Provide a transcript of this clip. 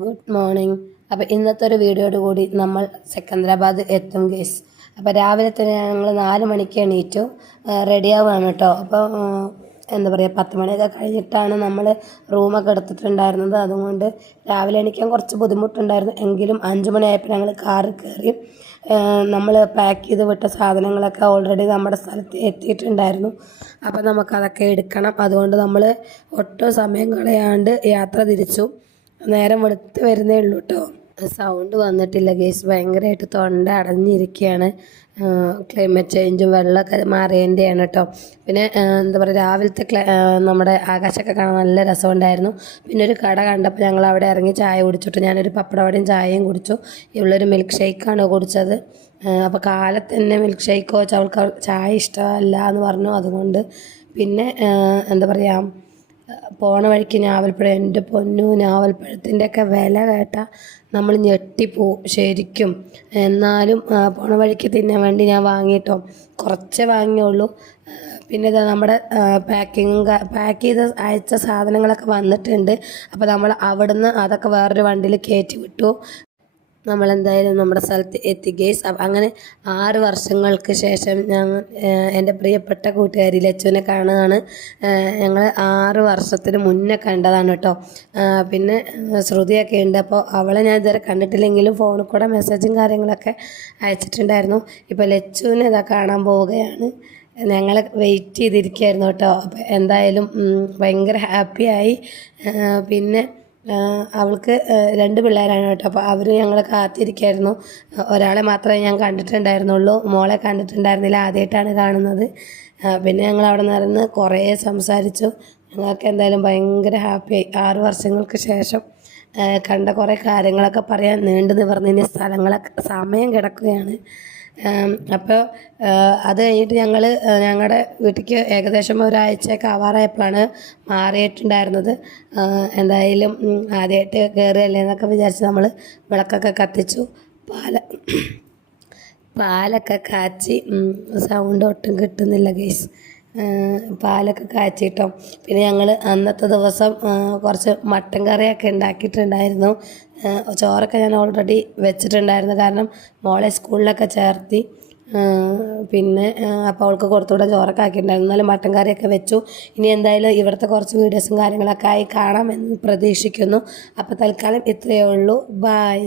Good morning. അപ്പോൾ ഇന്നത്തെ ഒരു വീഡിയോയോട് കൂടി നമ്മൾ സെക്കന്ദരാബാദ് എത്തും ഗൈസ്. അപ്പോൾ രാവിലെ തന്നെ ഞങ്ങൾ 4 മണിക്ക് എണീറ്റു റെഡിയാവുകയാണ് കേട്ടോ. അപ്പോൾ എന്താ പറയുക 10 മണിയൊക്കെ കഴിഞ്ഞിട്ടാണ് നമ്മൾ റൂമൊക്കെ എടുത്തിട്ടുണ്ടായിരുന്നത്. അതുകൊണ്ട് രാവിലെ എണീക്കാൻ കുറച്ച് ബുദ്ധിമുട്ടുണ്ടായിരുന്നു. എങ്കിലും 5 മണിയായപ്പോൾ ഞങ്ങൾ കാറിൽ കയറി. നമ്മൾ പാക്ക് ചെയ്ത് വിട്ട സാധനങ്ങളൊക്കെ ഓൾറെഡി നമ്മുടെ സ്ഥലത്ത് എത്തിയിട്ടുണ്ടായിരുന്നു. അപ്പോൾ നമുക്കതൊക്കെ എടുക്കണം. അതുകൊണ്ട് നമ്മൾ ഒട്ടും സമയം കളയാണ്ട് യാത്ര തിരിച്ചു. നേരം വെളുത്ത് വരുന്നേ ഉള്ളൂ കേട്ടോ. സൗണ്ട് വന്നിട്ടില്ല ഗേസ്, ഭയങ്കരമായിട്ട് തൊണ്ട അടഞ്ഞിരിക്കുകയാണ്. ക്ലൈമറ്റ് ചേഞ്ചും വെള്ളമൊക്കെ മാറിയതിൻ്റെയാണ് കേട്ടോ. പിന്നെ എന്താ പറയുക, രാവിലത്തെ നമ്മുടെ ആകാശമൊക്കെ കാണാൻ നല്ല രസമുണ്ടായിരുന്നു. പിന്നെ ഒരു കട കണ്ടപ്പോൾ ഞങ്ങൾ അവിടെ ഇറങ്ങി ചായ കുടിച്ചിട്ട് ഞാനൊരു പപ്പടവടയും ചായയും കുടിച്ചു. ഇവളൊരു മിൽക്ക് ഷേക്കാണ് കുടിച്ചത്. അപ്പോൾ കാലത്ത് തന്നെ മിൽക്ക് ഷേക്കോ അവൾക്ക് ചായ ഇഷ്ടമല്ല എന്ന് പറഞ്ഞു. അതുകൊണ്ട് പിന്നെ എന്താ പറയുക, പോണ വഴിക്ക് ഞാവൽപ്പഴം, എൻ്റെ പൊന്നു, ഞാവൽപ്പഴത്തിൻ്റെയൊക്കെ വില കേട്ടാൽ നമ്മൾ ഞെട്ടിപ്പോവും ശരിക്കും. എന്നാലും പോണ വഴിക്ക് തിന്നാൻ വേണ്ടി ഞാൻ വാങ്ങിയിട്ടോ, കുറച്ചേ വാങ്ങിയുള്ളൂ. പിന്നെ ഇതാ നമ്മുടെ പാക്ക് ചെയ്ത് അയച്ച സാധനങ്ങളൊക്കെ വന്നിട്ടുണ്ട്. അപ്പോൾ നമ്മൾ അവിടുന്ന് അതൊക്കെ വേറൊരു വണ്ടിയിൽ കയറ്റി വിട്ടു. നമ്മളെന്തായാലും നമ്മുടെ സ്ഥലത്ത് എത്തി ഗേസ്. അങ്ങനെ 6 വർഷങ്ങൾക്ക് ശേഷം ഞങ്ങൾ എൻ്റെ പ്രിയപ്പെട്ട കൂട്ടുകാരി ലച്ചുവിനെ കാണുകയാണ്. ഞങ്ങൾ 6 വർഷത്തിന് മുന്നേ കണ്ടതാണ് കേട്ടോ. പിന്നെ ശ്രുതിയൊക്കെ ഉണ്ട്. അപ്പോൾ അവളെ ഞാൻ ഇതുവരെ കണ്ടിട്ടില്ലെങ്കിലും ഫോണിൽ കൂടെ മെസ്സേജും കാര്യങ്ങളൊക്കെ അയച്ചിട്ടുണ്ടായിരുന്നു. ഇപ്പോൾ ലച്ചുവിനെ ഇതാ കാണാൻ പോവുകയാണ്. ഞങ്ങൾ വെയിറ്റ് ചെയ്തിരിക്കുകയായിരുന്നു കേട്ടോ. അപ്പോൾ എന്തായാലും ഭയങ്കര ഹാപ്പിയായി. പിന്നെ അവൾക്ക് 2 പിള്ളേരാണ് കേട്ടോ. അപ്പോൾ അവർ ഞങ്ങളെ കാത്തിരിക്കുകയായിരുന്നു. ഒരാളെ മാത്രമേ ഞാൻ കണ്ടിട്ടുണ്ടായിരുന്നുള്ളൂ, മോളെ കണ്ടിട്ടുണ്ടായിരുന്നില്ല, ആദ്യമായിട്ടാണ് കാണുന്നത്. പിന്നെ ഞങ്ങൾ അവിടെ നടന്ന് കുറേ സംസാരിച്ചു. ഞങ്ങൾക്ക് എന്തായാലും ഭയങ്കര ഹാപ്പിയായി. 6 വർഷങ്ങൾക്ക് ശേഷം കണ്ട കുറേ കാര്യങ്ങളൊക്കെ പറയാൻ നീണ്ടു നിവർന്നിന് സ്ഥലങ്ങളൊക്കെ സമയം കിടക്കുകയാണ്. അപ്പോൾ അത് കഴിഞ്ഞിട്ട് ഞങ്ങൾ ഞങ്ങളുടെ വീട്ടിലേക്ക് ഏകദേശം ഒരാഴ്ചയൊക്കെ ആവാറായപ്പോഴാണ് മാറിയിട്ടുണ്ടായിരുന്നത്. എന്തായാലും ആദ്യമായിട്ട് കയറുകയല്ലേ എന്നൊക്കെ വിചാരിച്ച് നമ്മൾ വിളക്കൊക്കെ കത്തിച്ചു. പാലൊക്കെ കാച്ചി. സൗണ്ട് ഒട്ടും കിട്ടുന്നില്ല ഗൈസ്. പാലൊക്കെ കാച്ചിട്ടോ. പിന്നെ ഞങ്ങൾ അന്നത്തെ ദിവസം കുറച്ച് മട്ടൻ കറിയൊക്കെ ഉണ്ടാക്കിയിട്ടുണ്ടായിരുന്നു. ചോറൊക്കെ ഞാൻ ഓൾറെഡി വെച്ചിട്ടുണ്ടായിരുന്നു, കാരണം മോളെ സ്കൂളിലൊക്കെ ചേർത്തി. പിന്നെ അപ്പോൾ അവൾക്ക് കൊടുത്തുകൂടെ ചോറൊക്കെ ആക്കിയിട്ടുണ്ടായിരുന്നു. എന്നാലും മട്ടൻ കറിയൊക്കെ വെച്ചു. ഇനി എന്തായാലും ഇവിടുത്തെ കുറച്ച് വീഡിയോസും കാര്യങ്ങളൊക്കെ ആയി കാണാമെന്ന് പ്രതീക്ഷിക്കുന്നു. അപ്പോൾ തൽക്കാലം ഇത്രയേ ഉള്ളൂ. ബായ്.